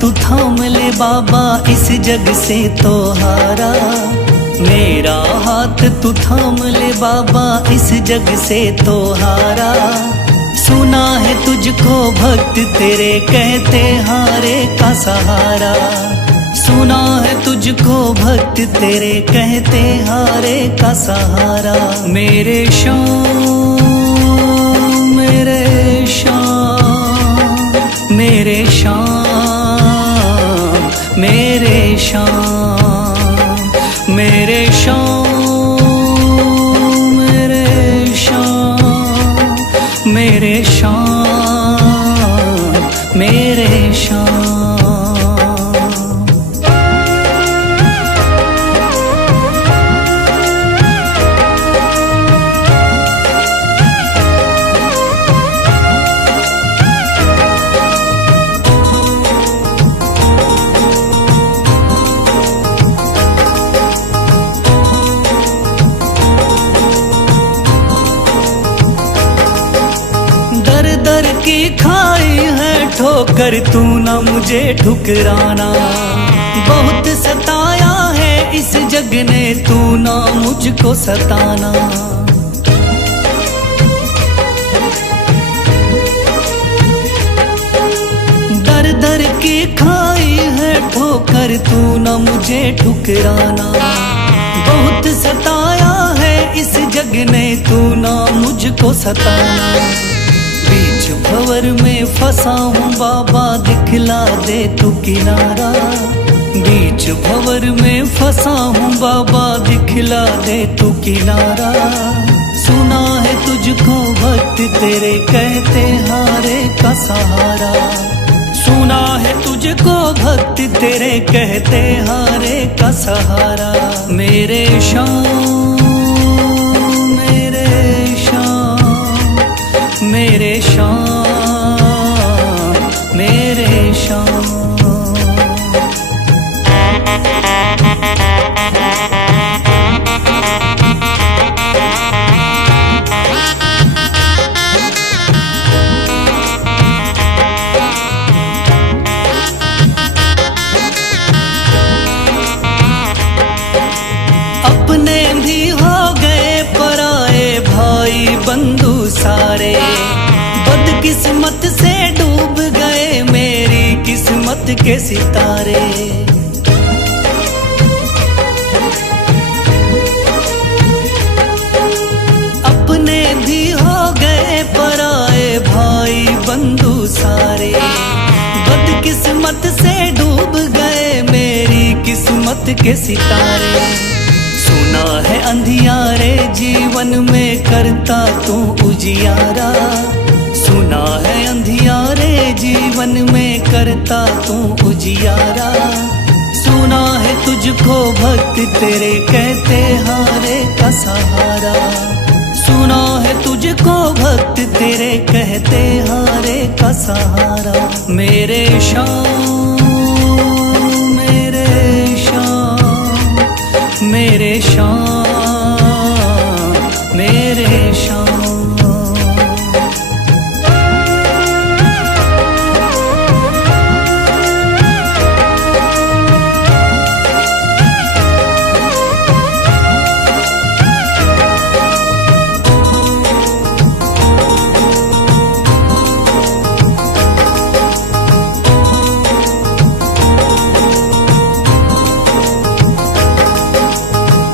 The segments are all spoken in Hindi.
तू थाम ले बाबा इस जग से तो हारा। मेरा हाथ तू थाम ले बाबा इस जग से तो हारा। सुना है तुझको भक्त तेरे कहते हारे का सहारा। सुना है तुझको भक्त तेरे कहते हारे का सहारा। मेरे श्याम मेरे श्याम मेरे श्याम मेरे श्याम मेरे श्याम मेरे श्याम मेरे श्याम मेरे श्याम। दर की खाई है ठोकर तू ना मुझे ठुकराना। बहुत सताया है इस जग ने तू ना मुझको सताना। दर दर की खाई है ठोकर तू ना मुझे ठुकराना। बहुत सताया है इस जग ने तू ना मुझको सताना। बीच भंवर में फंसा हूँ बाबा दिखला दे तू किनारा। बीच भंवर में फंसा हूँ बाबा दिखला दे तू किनारा। सुना है तुझको भक्त तेरे कहते हारे का सहारा। सुना है तुझको भक्त तेरे कहते हारे का सहारा। मेरे श्याम मेरे श्याम मेरे श्याम मेरे श्याम। अपने भी हो गए पराए भाई बंधु सारे। बदकिस्मत से डूब गए मेरी किस्मत के सितारे। अपने भी हो गए पराए भाई बंधु सारे। बदकिस्मत से डूब गए मेरी किस्मत के सितारे। सुना है अंधियारे जीवन में करता तू उजियारा। सुना है अंधियारे जीवन में करता तू उजियारा। सुना है तुझको भक्त तेरे कहते हारे का सहारा। सुना है तुझको भक्त तेरे कहते हारे का सहारा। मेरे श्याम मेरे श्याम मेरे श्याम मेरे श्याम।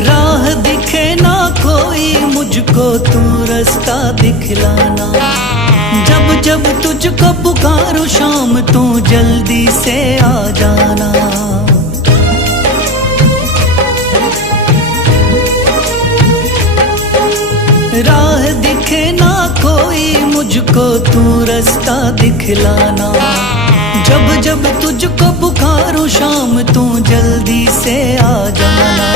राह दिखे ना कोई मुझको तू रास्ता दिखलाना। जब जब तुझको पुकारूं शाम तू जल्दी से आ जाना। राह दिखे ना कोई मुझको तू रास्ता दिखलाना। जब जब तुझको पुकारूं शाम तू जल्दी से आ जाना।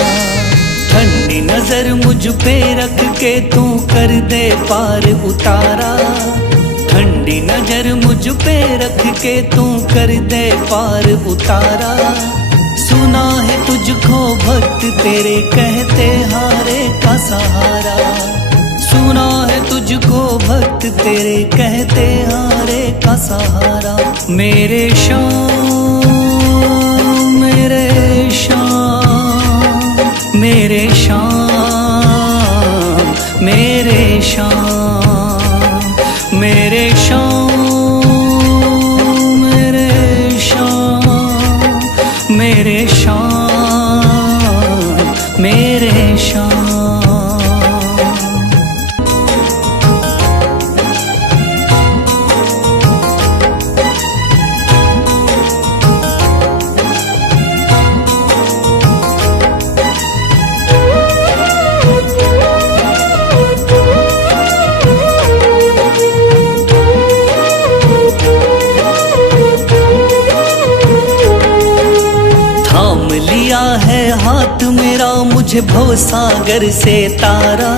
ठंडी नजर मुझ पे रख के तू कर दे पार उतारा। ठंडी नजर मुझ पे रख के तू कर दे पार उतारा। सुना है तुझको भक्त तेरे कहते हारे का सहारा। सुना है तुझको भक्त तेरे कहते हारे का सहारा। मेरे श्याम मेरे शाम, मेरे शाम, मेरे शाम, मेरे शाम, मेरे शाम, मेरे शाम, मेरे शाम। थाम लिया है हाथ मेरा मुझे भवसागर से तारा,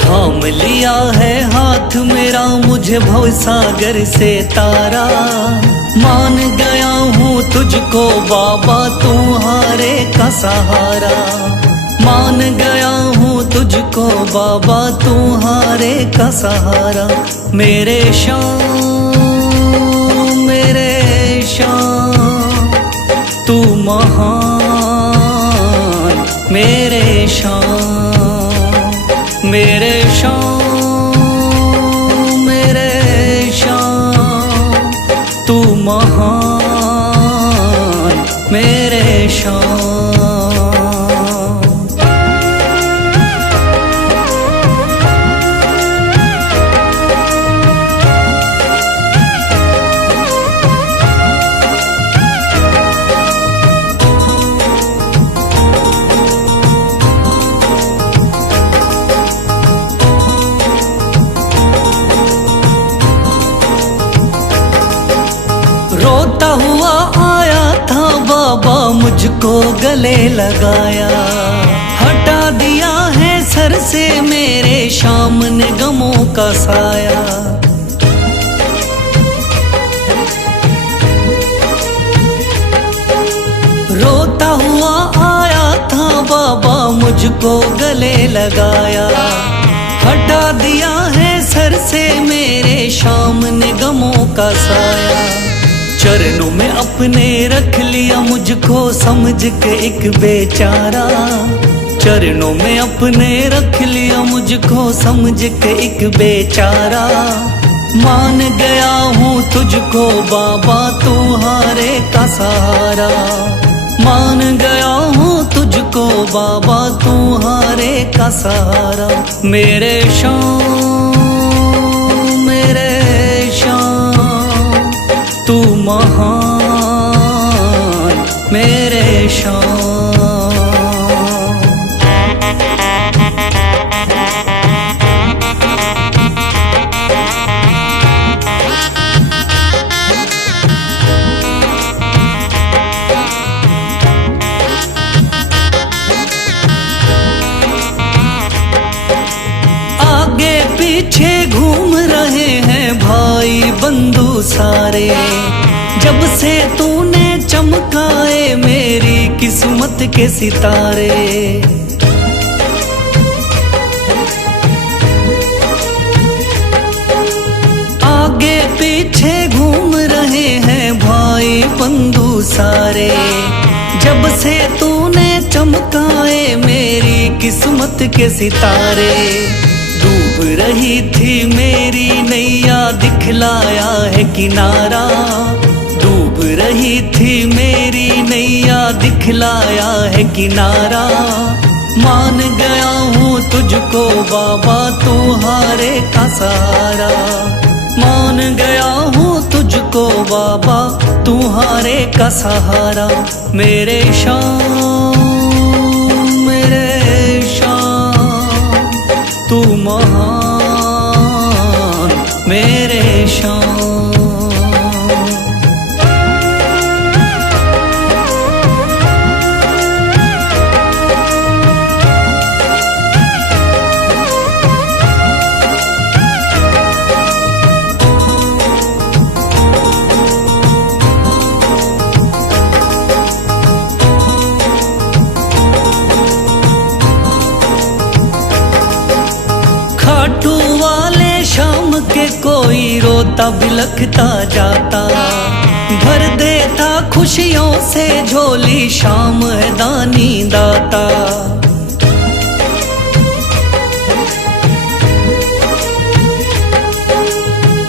थाम लिया है हाथ मेरा मुझे भवसागर से तारा। मान गया हूँ तुझको बाबा तुम्हारे का सहारा, मान गया हूँ तुझको बाबा तुम्हारे का सहारा। मेरे शाम, मेरे शाम, तू महान, मेरे शाम, मेरे शाम, मेरे शाम, तू महान, मेरे शाम। रोता हुआ आया था बाबा मुझको गले लगाया, हटा दिया है सर से मेरे शाम ने गमों का साया। रोता हुआ आया था बाबा मुझको गले लगाया, हटा दिया है सर से मेरे शाम ने गमों का साया। चरणों में अपने रख लिया मुझको समझ के एक बेचारा, चरणों में अपने रख लिया मुझको समझ के एक बेचारा। मान गया हूँ तुझको बाबा तुम्हारे का सहारा, मान गया हूँ तुझको बाबा तुम्हारे का सहारा। मेरे शाम, मेरे शाम, तू महान, मेरे शाम। आगे पीछे घूम रहे हैं भाई बंधु सारे, जब से तूने चमकाए मेरी किस्मत के सितारे। आगे पीछे घूम रहे हैं भाई बंधु सारे, जब से तूने चमकाए मेरी किस्मत के सितारे। डूब रही थी मेरी नैया दिखलाया है किनारा, डूब रही थी मेरी नैया दिखलाया है किनारा। मान गया हूँ तुझको बाबा तुम्हारे का सहारा, मान गया हूँ तुझको बाबा तुम्हारे का सहारा। मेरे शाम, मेरे शाम, तू महान, मेरे शाम। खाटू वाले शाम के कोई रोता बिलखता जाता, भर देता खुद खुशियों से झोली, शाम है दानी दाता।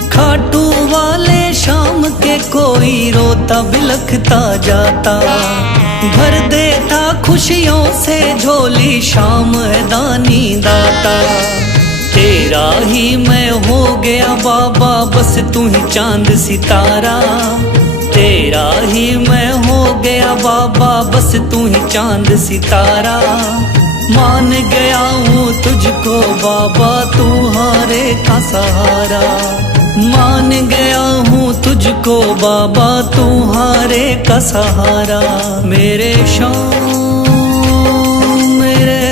खाटू वाले शाम के कोई रोता बिलखता जाता, भर देता खुशियों से झोली, शाम है दानी दाता। तेरा ही मैं हो गया बाबा, बस तू ही चांद सितारा। तेरा ही मैं हो गया बाबा, बस तू ही चांद सितारा। मान गया हूँ तुझको बाबा, तू हारे का सहारा। मान गया हूँ तुझको बाबा, तू हारे का सहारा। मेरे शाम, मेरे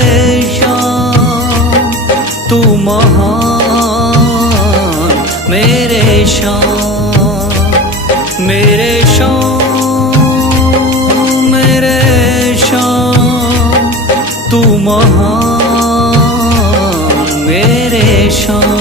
शाम, तू महान। मेरे शाम, मेरे शाम, मेरे शाम, तू महान। मेरे शाम।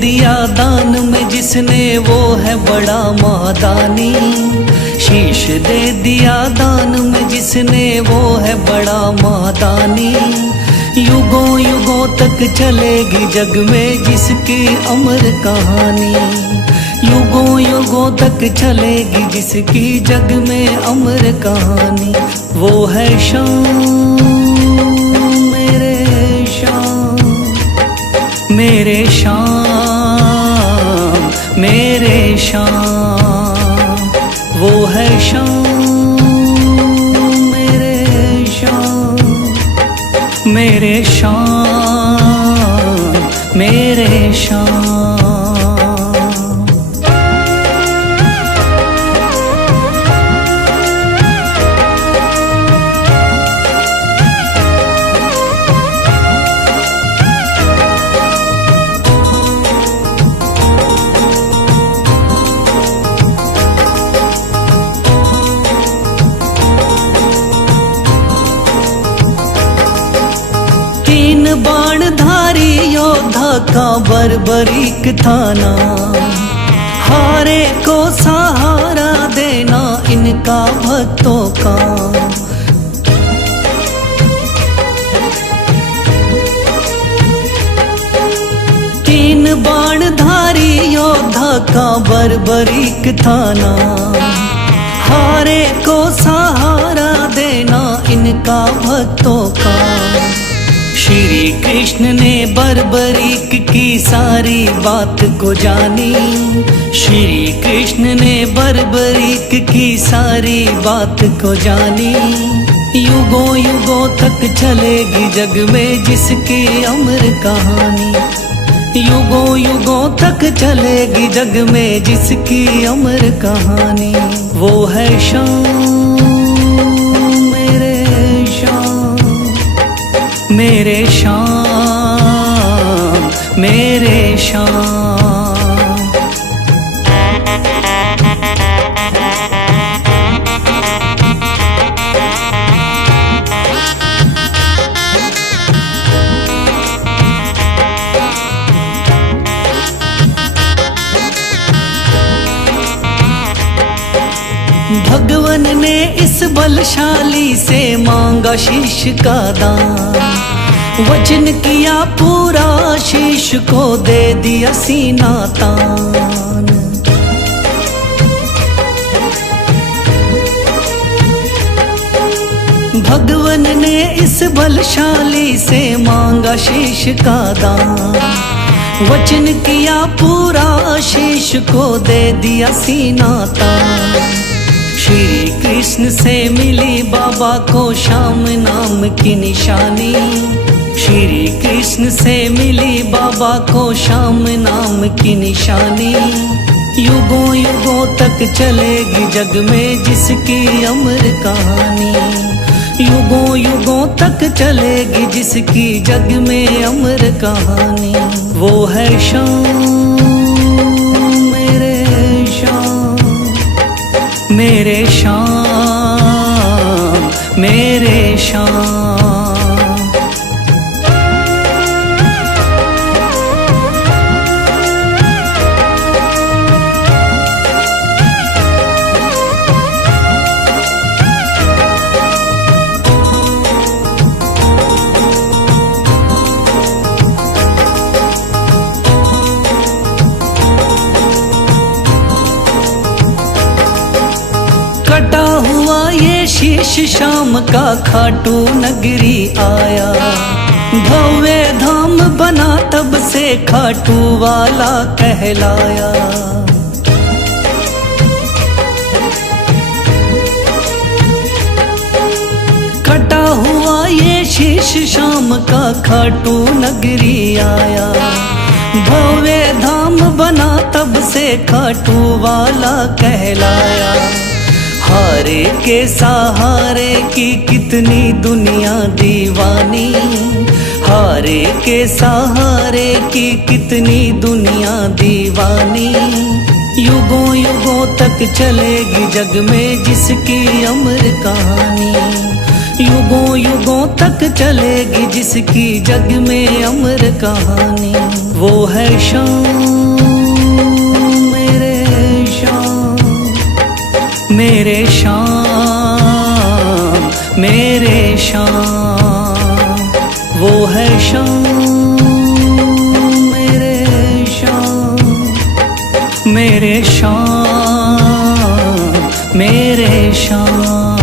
दिया दान में जिसने, वो है बड़ा महादानी। शीश दे दिया दान में जिसने, वो है बड़ा महादानी। युगों युगों तक चलेगी जग में जिसकी अमर कहानी। युगों युगों तक चलेगी जिसकी जग में अमर कहानी। वो है शाम, मेरे शाम, मेरे शाम, मेरे शाम। वो है शाम, मेरे शाम, मेरे शाम, मेरे शाम। बाणधारी योद्धा का बर्बरीक थाना, हारे को सहारा देना इनका भक्तों का। तीन बाणधारी योद्धा का बर्बरीक थाना, हारे को सहारा देना इनका भक्तों का। श्री कृष्ण ने बर्बरीक की सारी बात को जानी। श्री कृष्ण ने बर्बरीक की सारी बात को जानी। युगों युगों तक चलेगी जग में जिसकी अमर कहानी। युगों युगों तक चलेगी जग में जिसकी अमर कहानी। वो है शाम, मेरे शाम, मेरे शाम, मेरे शाम। भगवन ने इस बलशाली से मांगा शीश का दान। वचन किया पूरा, शीश को दे दिया सीना तान। भगवन ने इस बलशाली से मांगा शीश का दान। वचन किया पूरा, शीश को दे दिया सीना तान। श्री कृष्ण से मिली बाबा को श्याम नाम की निशानी। श्री कृष्ण से मिली बाबा को श्याम नाम की निशानी। युगों युगों तक चलेगी जग में जिसकी अमर कहानी। युगों युगों तक चलेगी जिसकी जग में अमर कहानी। वो है शाम मेरे शाम, मेरे शाम मेरे शाम। कटा हुआ ये शीश शाम का खाटू नगरी आया, भव्य धाम बना तब से खाटू वाला कहलाया। कटा हुआ ये शीश शाम का खाटू नगरी आया, भव्य धाम बना तब से खाटू वाला कहलाया। हारे के सहारे की कितनी दुनिया दीवानी, हारे के सहारे की कितनी दुनिया दीवानी। युगों युगों तक चलेगी जग में जिसकी अमर कहानी। युगों युगों तक चलेगी जिसकी जग में अमर कहानी। वो है शाम मेरे शाम, मेरे शाम मेरे शाम। वो है शाम मेरे शाम, मेरे शाम मेरे शाम।